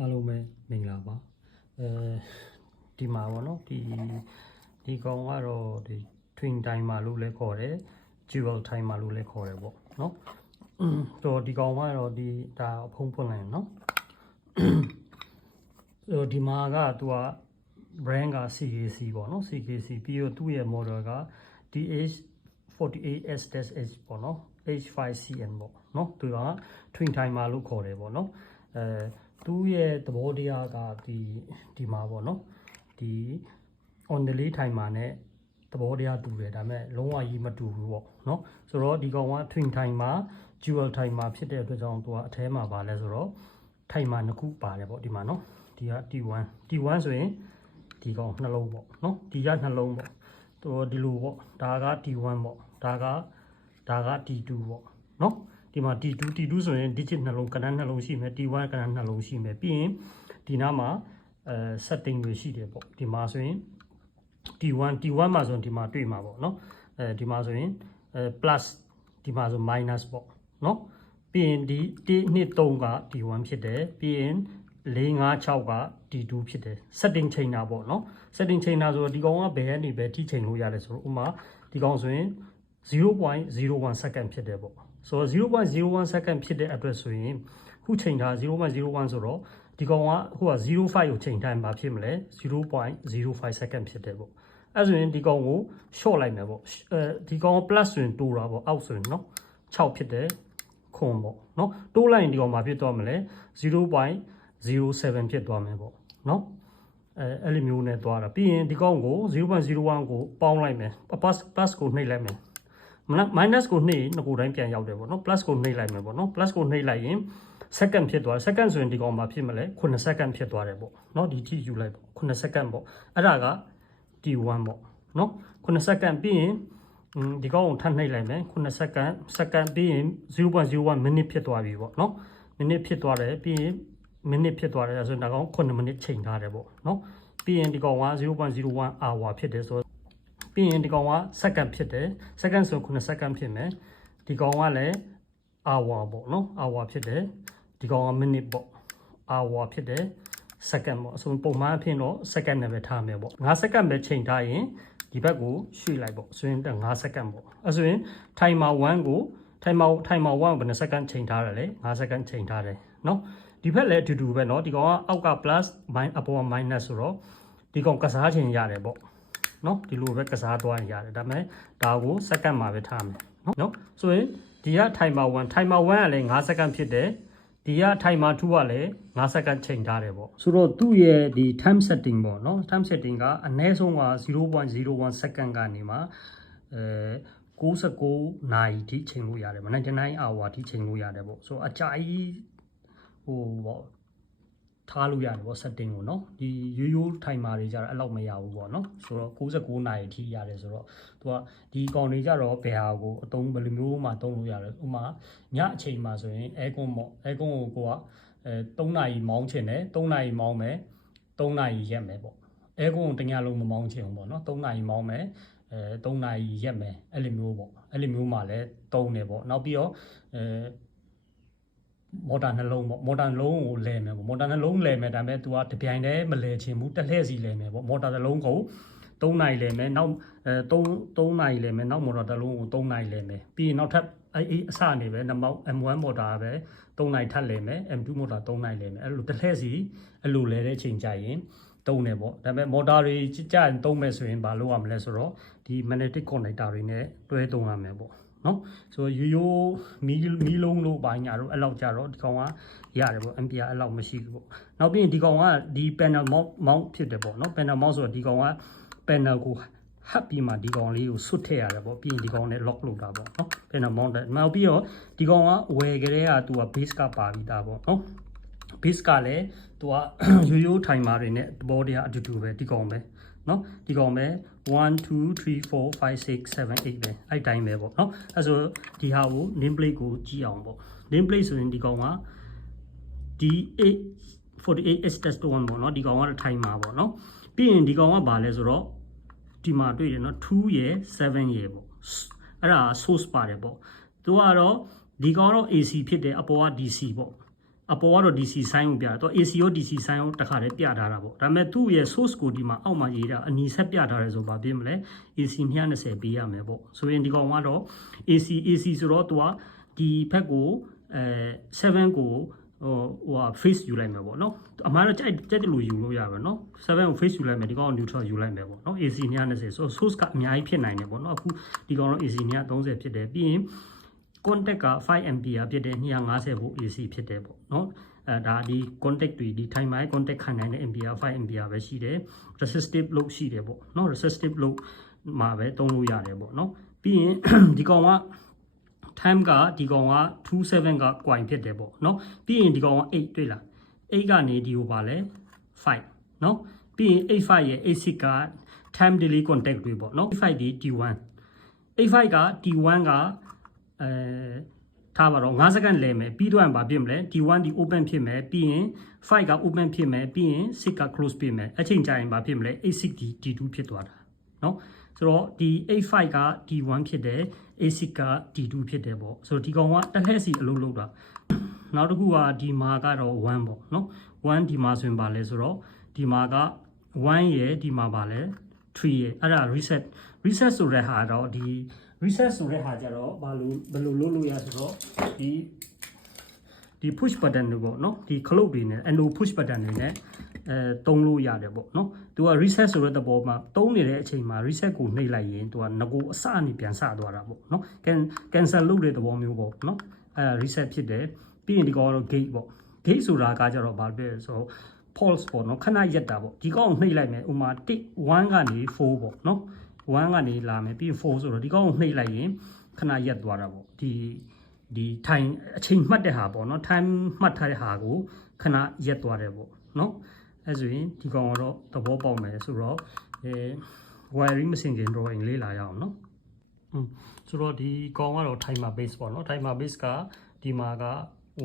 အားလုံးပဲမင်္ဂလာပါအဲဒီမှာပေါ့နော်ဒီဒီကောင်ကတော့ဒီ twin timer လို့လည်းခေါ်တယ် dual timer လို့လည်းခေါ်တယ်ပေါ့နော်တော့ဒီကောင်ကတော့ဒီဒါဖုံးဖွင့်လိုက်နော်ဆိုတော့ဒီမှာကသူက brand က CKC ပေါ့နော် CKC ပြီးတော့သူ့ရဲ့ model က DH48S-H ပေါ့နော် H5CN ပေါ့နော်သူက twin timer လို့ခေါ်တယ်ပေါ့နော်အဲ သူ့ရဲ့သဘောတရားကဒီဒီမှာပေါ့နော်ဒီ on delay timer နဲ့သဘောတရားတူတယ်ဒါပေမဲ့လုံးဝကြီးမတူဘူးပေါ့နော်ဆိုတော့ဒီကောင်က twin timer dual timer ဖြစ်တဲ့အတွက်ကြောင့်သူကအထဲမှာပါလဲဆိုတော့ timer နှစ်ခုပါတယ်ပေါ့ဒီမှာနော်ဒီက T1 T1 ဆိုရင်ဒီကောင်နှလုံးပေါ့နော်ဒီကနှလုံးပေါ့သူဒီလိုပေါ့ဒါက T1 ပေါ့ဒါကဒါက T2 ပေါ့နော် ဒီမှာ T2 T2 ဆိုရင် digit နှလုံးကဏ္ဍနှလုံးရှိမယ် T1 ကဏ္ဍနှလုံးရှိမယ်ပြီးရင်ဒီနားမှာအဲ setting တွေရှိတယ်ပေါ့ဒီမှာဆိုရင် T1 T1 မှာဆိုရင်ဒီမှာတွေ့မှာပေါ့နော်အဲဒီမှာဆိုရင်အဲ plus ဒီမှာဆို minus ပေါ့နော်ပြီးရင်ဒီ1 2 3က T1 ဖြစ်တယ်ပြီးရင်4 5 6က T2 ဖြစ်တယ် setting ချိန်တာပေါ့နော် setting ချိန်တာဆိုတော့ဒီကောင်ကဘယ်ကနေပဲထိချိန်လို့ရတယ်ဆိုတော့ဥမာဒီကောင်ဆိုရင်0.01 second ဖြစ်တယ်ပေါ့ ဆိုတော့0.01 second ဖြစ်တဲ့အတွက်ဆိုရင်ခုချိန်တာ0.01ဆိုတော့ဒီကောင်ကအခုက05ကိုချိန်တိုင်းမှာဖြစ်မလဲ0.05 second ဖြစ်တယ်ပေါ့အဲဆိုရင်ဒီကောင်ကို short လိုက်မယ်ပေါ့အဲဒီကောင်က plus ဆိုရင်တိုးတာပေါ့အောက်ဆိုရင်เนาะ6ဖြစ်တယ်ခွန်ပေါ့เนาะတိုးလိုက်ရင်ဒီကောင်မှာဖြစ်သွားမလဲ0.07ဖြစ်သွားမယ်ပေါ့เนาะအဲအဲ့လိုမျိုးနဲ့သွားတာပြီးရင်ဒီကောင်ကို0.01ကိုပေါင်းလိုက်မယ် plus plus ကိုနှိပ်လိုက်မယ် minus ကိုနှိပ်ရင်ငကိုတိုင်းပြန်ရောက်တယ်ပေါ့နော် plus ကိုနှိပ်လိုက်မယ်ပေါ့နော် plus ကိုနှိပ်လိုက်ရင် second ဖြစ်သွား second ဆိုရင်ဒီကောင်မှာဖြစ်မလဲ9 second ဖြစ်သွားတယ်ပေါ့နော်ဒီထိယူလိုက်ပေါ့9 second ပေါ့အဲ့ဒါက t1 ပေါ့နော်9 second ပြီးရင်ဒီကောင်ကိုထပ်နှိပ်လိုက်မယ်9 second second ပြီးရင်0.01 minute ဖြစ်သွားပြီပေါ့နော် minute ဖြစ်သွားတယ်ပြီးရင် minute ဖြစ်သွားတယ်ဆိုရင်ဒါကောင်9 minute ချိန်ထားတယ်ပေါ့နော်ပြီးရင်ဒီကောင်က0.01 hour ဖြစ်တယ်ဆို ပြီးရင်ဒီကောင်က second ဖြစ်တယ် second ဆို9 second ဖြစ်မယ်ဒီကောင်ကလည်း hour ပေါ့နော် hour ဖြစ်တယ်ဒီကောင်က minute ပေါ့ hour ဖြစ်တယ် second ပေါ့အဆိုပုံမှန်အဖြစ်တော့ second နဲ့ပဲထားမယ်ပေါ့9 second ပဲချိန်ထားရင်ဒီဘက်ကိုရွှေ့လိုက်ပေါ့ဆိုရင်5 second ပေါ့အဲဆိုရင် timer 1ကို timer timer 1ကိုဘယ်နှ second ချိန်ထားတယ်လဲ5 second ချိန်ထားတယ်เนาะဒီဘက်လည်းအတူတူပဲเนาะဒီကောင်ကအောက်က plus minus အပေါ်က minus ဆိုတော့ဒီကောင်ကစားချိန်ရတယ်ပေါ့ နော်ဒီလိုပဲကစားသွားရတယ်ဒါပေမဲ့ဒါကိုစက္ကန့်မှာပဲထားမယ်နော်ဆိုရင်ဒီကထိုင်မာ1ထိုင်မာ1ကလည်း5စက္ကန့်ဖြစ်တယ်ဒီကထိုင်မာ2ကလည်း5စက္ကန့်ချိန်ထားတယ်ပေါ့ဆိုတော့သူ့ရဲ့ဒီ time setting ပေါ့နော် time setting ကအနည်းဆုံးက0.01စက္ကန့်ကနေမှအဲ69နာရီထိချိန်လို့ရတယ်မနက်9 hour ထိချိန်လို့ရတယ်ပေါ့ဆိုတော့အကြာကြီးဟိုပေါ့ ထားလို့ရတယ်ပေါ့ setting ကိုเนาะဒီရိုးရိုး timer တွေကြတော့အဲ့လောက်မရဘူးပေါ့เนาะဆိုတော့69နာရီထိရတယ်ဆိုတော့သူကဒီကောင်တွေကြတော့ဘယ်ဟာကိုအသုံးဘယ်လိုမျိုးမှသုံးလို့ရတယ်ဥမာညအချိန်မှာဆိုရင် aircon ပေါ့ aircon ကိုကိုကအဲ3နာရီမောင်းချင်တယ်3နာရီမောင်းမယ်3နာရီရက်မယ်ပေါ့ aircon ကိုတညလုံးမမောင်းချင်ဘူးပေါ့เนาะ3နာရီမောင်းမယ်အဲ3နာရီရက်မယ်အဲ့လိုမျိုးပေါ့အဲ့လိုမျိုးမှလည်းသုံးတယ်ပေါ့နောက်ပြီးတော့အဲ မော်တာနှလုံးပေါ့မော်တာနှလုံးကိုလဲမယ်ပေါ့မော်တာနှလုံးလဲမယ်ဒါပေမဲ့ तू ကတပြိုင်တည်းမလဲချင်ဘူးတစ်လှည့်စီလဲမယ်ပေါ့မော်တာနှလုံးကို3နိုင်လဲမယ်နောက်အဲ3 3နိုင်လဲမယ်နောက်မော်တာတစ်လုံးကို3နိုင်လဲမယ်ပြီးရင်နောက်ထပ်အဲအအစနေပဲနောက် M1 မော်တာပဲ3နိုင်ထပ်လဲမယ် M2 မော်တာ3နိုင်လဲမယ်အဲ့လိုတစ်လှည့်စီအဲ့လိုလဲတဲ့အချိန်ကြရင်တုံးတယ်ပေါ့ဒါပေမဲ့မော်တာတွေကြာရင်တုံးမယ်ဆိုရင်ဘာလုပ်ရမလဲဆိုတော့ဒီ magnetic connector တွေနဲ့တွဲတုံးရမယ်ပေါ့ နော်ဆိုရိုးရိုးမီးမီးလုံးလို့ဘာညာတော့အဲ့လောက်ကြတော့ဒီကောင်ကရတယ်ပေါ့ ampere အဲ့လောက်မရှိဘူးပေါ့နောက်ပြီးရင်ဒီကောင်ကဒီ panel mount mount ဖြစ်တယ်ပေါ့နော် panel mount ဆိုတော့ဒီကောင်က panel ကိုဟပ်ပြီးမှဒီကောင်လေးကိုဆွတ်ထည့်ရတယ်ပေါ့ပြီးရင်ဒီကောင်နဲ့ lock လုပ်တာပေါ့နော် panel mount တဲ့နောက်ပြီးတော့ဒီကောင်ကဝယ်ကြတဲ့ကသူက base ကပါပြီးသားပေါ့နော် base ကလည်းသူကရိုးရိုး timer တွေနဲ့သဘောတရားအတူတူပဲဒီကောင်ပဲ နော်ဒီကောင်ပဲ1 2 3 4 5 6 7 8ပဲအဲ့တိုင်းပဲပေါ့နော်အဲ့ဆိုဒီဟာကို name plate ကိုကြည့်အောင်ပေါ့ name plate ဆိုရင်ဒီကောင်က D8 48S test 1ပေါ့နော်ဒီကောင်ကတော့ထိုင်မှာပေါ့နော်ပြီးရင်ဒီကောင်ကဘာလဲဆိုတော့ဒီမှာတွေ့တယ်နော်2ရယ်7ရယ်ပေါ့အဲ့ဒါ source ပါတယ်ပေါ့သူကတော့ဒီကောင်တော့ AC ဖြစ်တယ်အပေါ်က DC ပေါ့ အပေါ်ကတော့ DC sign ကိုပြတာတော့ AC ရော DC sign ရောတခါတည်းပြထားတာပေါ့ဒါပေမဲ့သူ့ရဲ့ source ကိုဒီမှာအောက်မှာရေးတာအနီဆက်ပြထားတယ်ဆိုပါပြင်မလဲ AC 220ပေးရမယ်ပေါ့ဆိုရင်ဒီကောင်ကတော့ AC AC ဆိုတော့သူကဒီဘက်ကိုအဲ7ကိုဟိုဟိုဟာ face ယူလိုက်မယ်ပေါ့နော်အမှားတော့ကြိုက်ကြိုက်တယ်လို့ယူလို့ရပါနော်7ကို face ယူလိုက်မယ်ဒီကောင်က neutral ယူလိုက်မယ်ပေါ့နော် AC 220ဆို source ကအများကြီးဖြစ်နိုင်တယ်ပေါ့နော်အခုဒီကောင်တော့ AC 230ဖြစ်တယ်ပြီးရင် contact က 5 ampere ဖြစ်တယ်250 volt AC ဖြစ်တယ်ပေါ့နော်အဲဒါဒီ contact တွေဒီ time မှာ contact ခံနိုင်တဲ့ ampere 5 ampere ပဲရှိတယ် resistive load ရှိတယ်ပေါ့နော် resistive load မှာပဲသုံးလို့ရတယ်ပေါ့နော်ပြီးရင်ဒီကောင်က time ကဒီကောင်က27က coin ဖြစ်တယ်ပေါ့နော်ပြီးရင်ဒီကောင်က8တွေ့လား8ကနေဒီကိုပါလဲ5နော်ပြီးရင်85ရဲ့86က time delay contact တွေပေါ့နော်85ဒီ T1 85က T1 က အဲထားပါတော့9စက္ကန့်လဲမယ်ပြီးတော့ဘာဖြစ်မလဲ T1 ဒီ open ဖြစ်မယ်ပြီးရင်5က open ဖြစ်မယ်ပြီးရင်6က close ဖြစ်မယ်အချိန်ကြာရင်ဘာဖြစ်မလဲ86ဒီ T2 ဖြစ်သွားတာเนาะဆိုတော့ဒီ85က T1 ဖြစ်တယ်86က T2 ဖြစ်တယ်ပေါ့ဆိုတော့ဒီကောင်ကတစ်လှည့်စီအလုပ်လုပ်တာနောက်တစ်ခုကဒီမှာကတော့1ပေါ့เนาะ1ဒီမှာဆိုရင်ပါလဲဆိုတော့ဒီမှာက1ရယ်ဒီမှာပါလဲ3ရယ်အဲ့ဒါ reset reset ဆိုတဲ့ဟာတော့ဒီ reset ဆိုတဲ့ဟာကြတော့ဘာလို့ဘယ်လိုလုပ်လို့ရဆိုတော့ဒီဒီ push button တွေပေါ့နော်ဒီ cloud တွေနဲ့ endo push button တွေနဲ့အဲတုံးလို့ရတယ်ပေါ့နော်သူက reset ဆိုတဲ့သဘောမှာတုံးနေတဲ့အချိန်မှာ reset ကိုနှိပ်လိုက်ရင်သူကငကိုအစအနေပြန်စသွားတာပေါ့နော် can cancel လုပ်တဲ့သဘောမျိုးပေါ့နော်အဲ reset ဖြစ်တယ်ပြီးရင်ဒီကောင်ကတော့ gate ပေါ့ gate ဆိုတာကကြတော့ဘာဖြစ်လဲဆိုတော့ pulse ပေါ့နော်ခဏရက်တာပေါ့ဒီကောင်ကိုနှိပ်လိုက်မယ်ဥမာ1 1ကနေ4ပေါ့နော် 1ကနေလာမယ်ပြီး4ဆိုတော့ဒီကောင်ကိုနှိပ်လိုက်ရင်ခဏရက်သွားတာပေါ့ဒီဒီ time အချိန်မှတ်တဲ့ဟာပေါ့နော် time မှတ်ထားတဲ့ဟာကိုခဏရက်သွားတယ်ပေါ့နော်အဲဆိုရင်ဒီကောင်ကတော့သဘောပေါက်မယ်ဆိုတော့အဲ wiring မစင်ခင် drawing လေးလာရအောင်နော်อืมဆိုတော့ဒီကောင်ကတော့ timer base ပေါ့နော် timer base ကဒီမှာက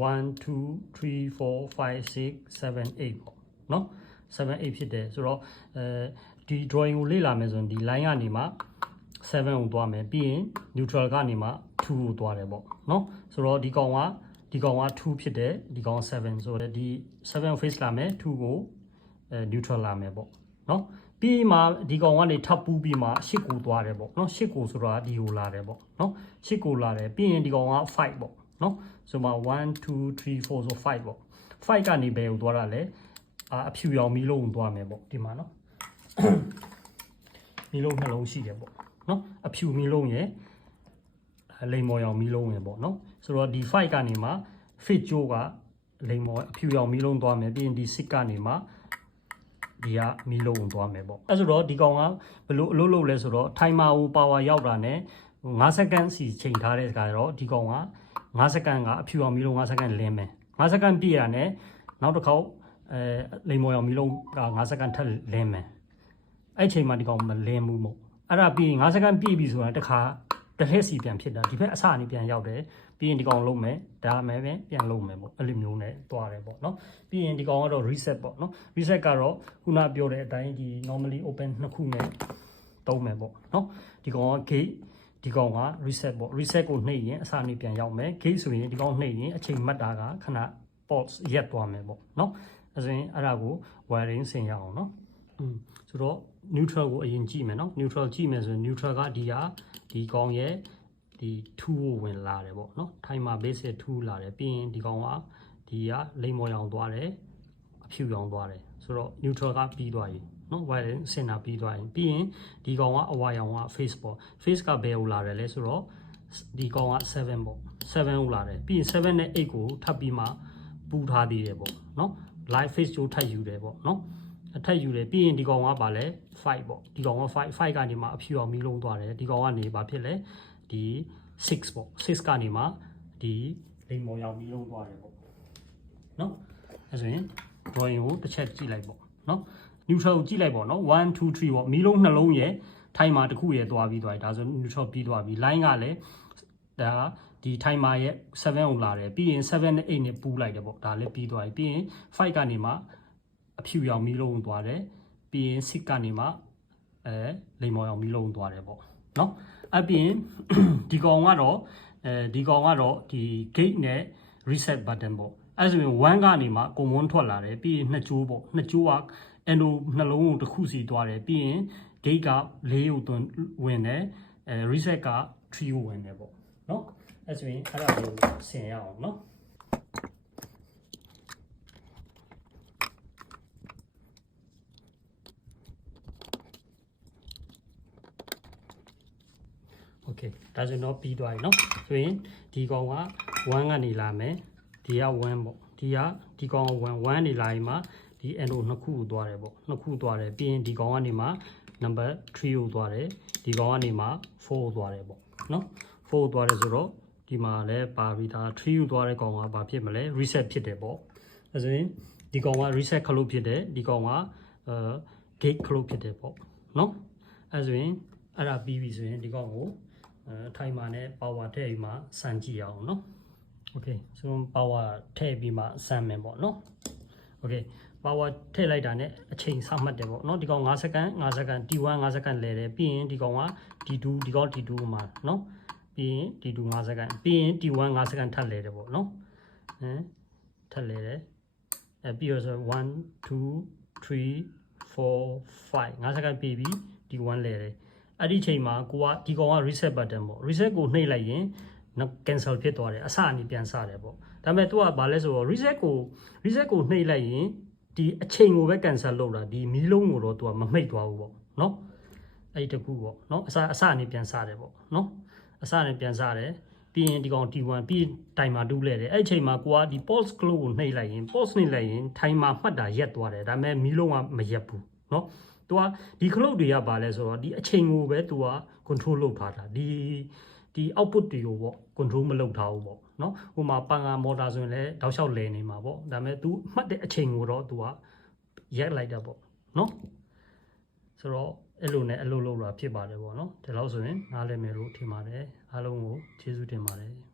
1 2 3 4 5 6 7 8ပေါ့နော်7 8ဖြစ်တယ်ဆိုတော့အဲ ဒီ drawing ကိုလေ့လာမယ်ဆိုရင်ဒီ line ကနေမှ7ကိုသွားမယ်ပြီးရင် neutral ကနေမှ2ကိုသွားတယ်ပေါ့နော်ဆိုတော့ဒီကောင်ကဒီကောင်က2ဖြစ်တယ်ဒီကောင်7ဆိုတော့ဒီ7 face လာမယ်2ကိုအဲ neutral လာမယ်ပေါ့နော်ပြီးမှဒီကောင်ကနေထပ်ပူးပြီးမှ8ကိုသွားတယ်ပေါ့နော်8ကိုဆိုတာဒီကိုလာတယ်ပေါ့နော်8ကိုလာတယ်ပြီးရင်ဒီကောင်က5ပေါ့နော်ဆိုမှ1 2 3 4ဆို5ပေါ့5ကနေဘယ်ကိုသွားတာလဲအာအဖြူရောင်မီးလုံးကိုသွားမယ်ပေါ့ဒီမှာနော် မီးလုံးနှလုံးရှိတယ်ပေါ့နော်အဖြူမီးလုံးရယ်အလိမ်မော်ရောင်မီးလုံးရယ်ပေါ့နော်ဆိုတော့ဒီ5ကနေမှ fit ဂျိုးကလိမ်မော်အဖြူရောင်မီးလုံးသွားမယ်ပြီးရင်ဒီ6ကနေမှဒီကမီးလုံးကိုသွားမယ်ပေါ့အဲဆိုတော့ဒီကောင်ကဘယ်လိုအလုပ်လုပ်လဲဆိုတော့ timer ကို power ရောက်တာနဲ့9စက္ကန့်စီချိန်ထားတဲ့ခါကျတော့ဒီကောင်က9စက္ကန့်ကအဖြူအောင်မီးလုံး9စက္ကန့်လင်းမယ်9စက္ကန့်ပြည့်ရတဲ့နောက်တစ်ခေါက်အဲလိမ်မော်ရောင်မီးလုံးက9စက္ကန့်ထပ်လင်းမယ် အဲ့ချိန်မှာဒီကောင်မလင်းဘူးမို့အဲ့ဒါပြီးရင်9စက္ကန့်ပြည့်ပြီဆိုတာတစ်ခါတစ်ထည့်စီပြန်ဖြစ်တာဒီဘက်အစအနေပြန်ရောက်တယ်ပြီးရင်ဒီကောင်လုံးမယ်ဒါမှပဲပြန်လုံးမယ်ပေါ့အဲ့လိုမျိုးနဲ့တွားတယ်ပေါ့နော်ပြီးရင်ဒီကောင်ကတော့ reset ပေါ့နော် reset ကတော့ခုနပြောတဲ့အတိုင်းဒီ normally open နှစ်ခုနဲ့သုံးမယ်ပေါ့နော်ဒီကောင်က gate ဒီကောင်က reset ပေါ့ reset ကိုနှိပ်ရင်အစအနေပြန်ရောက်မယ် gate ဆိုရင်ဒီကောင်နှိပ်ရင်အချိန်မှတ်တာကခဏ pause ရက်သွားမယ်ပေါ့နော်အဲဆိုရင်အဲ့ဒါကို wiring ဆင်ရအောင်နော်อืม ဆိုတော့ neutral ကိုအရင်ကြည့်မယ်နော် neutral ကြည့်မယ်ဆိုရင် neutral ကဒီဟာဒီကောင်ရဲ့ဒီ2ကိုဝင်လာတယ်ပေါ့နော် timer base 2လာတယ်ပြီးရင်ဒီကောင်ကဒီကလိမ်မော်ရောင်သွားတယ်အဖြူရောင်သွားတယ်ဆိုတော့ neutral ကပြီးသွားပြီနော် wiring ဆင်တာပြီးသွားရင်ပြီးရင်ဒီကောင်ကအဝါရောင်က face ပေါ့ face ကဘယ်ကိုလာတယ်လဲဆိုတော့ဒီကောင်က7ပေါ့7ကိုလာတယ်ပြီးရင်7နဲ့8ကိုထပ်ပြီးမှပူထားသေးတယ်ပေါ့နော် live face ကြိုးထပ်ယူတယ်ပေါ့နော် အထက်ယူတယ်ပြီးရင်ဒီကောင်ကပါလဲ5ပေါ့ဒီကောင်က5 5ကနေမှအဖြူအောင်မီးလုံးသွားတယ်ဒီကောင်ကနေဘာဖြစ်လဲဒီ6ပေါ့6ကနေမှဒီလိမ်မော်ရောင်မီးလုံးသွားတယ်ပေါ့နော်အဲဆိုရင် drawing ကိုတစ်ချက်ကြည့်လိုက်ပေါ့နော် neutral ကိုကြည့်လိုက်ပေါ့နော်1 2 3ပေါ့မီးလုံးနှလုံးရဲ့ timer တစ်ခုရဲ့သွားပြီးသွားပြီဒါဆို neutral ပြီးသွားပြီ line ကလည်းဒါဒီ timer ရဲ့7ကိုလာတယ်ပြီးရင်7နဲ့8နဲ့ပူးလိုက်တယ်ပေါ့ဒါလည်းပြီးသွားပြီပြီးရင်5ကနေမှ အဖြူရောင်မီးလုံးသွားတယ်ပြီးရင်6ကနေမှအဲလိမ်မော်ရောင်မီးလုံးသွားတယ်ပေါ့နော်အပြင်ဒီကောင်ကတော့အဲဒီကောင်ကတော့ဒီ gate နဲ့ reset button ပေါ့အဲဆိုရင်1ကနေမှကွန်မွန်းထွက်လာတယ်ပြီးရင်နှစ်ကြိုးပေါ့နှစ်ကြိုးကအန်ဒိုနှလုံးကိုတစ်ခုစီသွားတယ်ပြီးရင် gate က4ကိုသွင်းဝင်တယ်အဲ reset က3ကိုဝင်တယ်ပေါ့နော်အဲဆိုရင်အဲ့ဒါကိုဆင်ရအောင်နော် โอเคဒါဆိုတော့ပြီးသွားပြီเนาะဆိုရင်ဒီကောင်က1ကနေလာမယ်ဒီက1ပေါ့ဒီကဒီကောင်က1 1နေလာရင်မှဒီ endo နှစ်ခုကိုသွားတယ်ပေါ့နှစ်ခုသွားတယ်ပြီးရင်ဒီကောင်ကနေမှ number 3ကိုသွားတယ်ဒီကောင်ကနေမှ4ကိုသွားတယ်ပေါ့เนาะ4ကိုသွားတယ်ဆိုတော့ဒီမှာလည်းပါပြီးသား3ကိုသွားတဲ့ကောင်ကဘာဖြစ်မလဲ reset ဖြစ်တယ်ပေါ့အဲဆိုရင်ဒီကောင်က reset ခလုတ်ဖြစ်တယ်ဒီကောင်ကအဲ gate ခလုတ်ဖြစ်တယ်ပေါ့เนาะအဲဆိုရင်အဲ့ဒါပြီးပြီဆိုရင်ဒီကောင်ကို အဲထိုင်မာနဲ့ power ထည့်ပြီးမှစမ်းကြည့်အောင်เนาะ okay ဆိုတော့ power ထည့်ပြီးမှစမ်းမယ်ပေါ့เนาะ okay power ထည့်လိုက်တာနဲ့အချိန်စမှတ်တယ်ပေါ့เนาะဒီကောင်5စက္ကန့်5စက္ကန့် T1 5စက္ကန့်လဲတယ်ပြီးရင်ဒီကောင်က T2 ဒီကောင် T2 မှာเนาะပြီးရင် T2 5စက္ကန့်ပြီးရင် T1 5စက္ကန့်ထပ်လဲတယ်ပေါ့เนาะဟမ်ထပ်လဲတယ်အဲပြီးတော့ဆို1 2 3 4 5 5စက္ကန့်ပြီးပြီး T1 လဲတယ် အဲ့ဒီချိန်မှာကိုကဒီကောင်က reset button ပေါ့ reset ကိုနှိပ်လိုက်ရင်နော် cancel ဖြစ်သွားတယ်အစအနေပြန်စတယ်ပေါ့ဒါပေမဲ့ तू ကဘာလဲဆိုတော့ reset ကို reset ကိုနှိပ်လိုက်ရင်ဒီအချိန်ကိုပဲ cancel လုပ်တာဒီမီးလုံးကိုတော့ तू ကမမှိတ်သွားဘူးပေါ့နော်အဲ့ဒီတကူပေါ့နော်အစအစအနေပြန်စတယ်ပေါ့နော်အစအနေပြန်စတယ်ပြီးရင်ဒီကောင် T1 ပြီးတိုင်မာတူးလဲတယ်အဲ့ဒီချိန်မှာကိုကဒီ pulse clock ကိုနှိပ်လိုက်ရင် pulse နှိပ်လိုက်ရင် timer မှတ်တာရက်သွားတယ်ဒါပေမဲ့မီးလုံးကမရက်ဘူးနော် သူကဒီ cloud တွေကဘာလဲဆိုတော့ဒီအချိန်ကိုပဲသူက control လုပ်ထားတာဒီဒီ output တွေကိုပေါ့ control မလုပ်ထားဘူးပေါ့เนาะဟိုမှာပန်ကာမော်တာဆိုရင်လည်းတောက်လျှောက်လဲနေမှာပေါ့ဒါပေမဲ့ तू မှတ်တဲ့အချိန်ကိုတော့ तू ကရိုက်လိုက်တာပေါ့เนาะဆိုတော့အဲ့လိုနဲ့အဲ့လိုလုပ်လာဖြစ်ပါတယ်ပေါ့เนาะဒီလောက်ဆိုရင်နားလည်မယ်လို့ထင်ပါတယ်အားလုံးကိုကျေးဇူးတင်ပါတယ်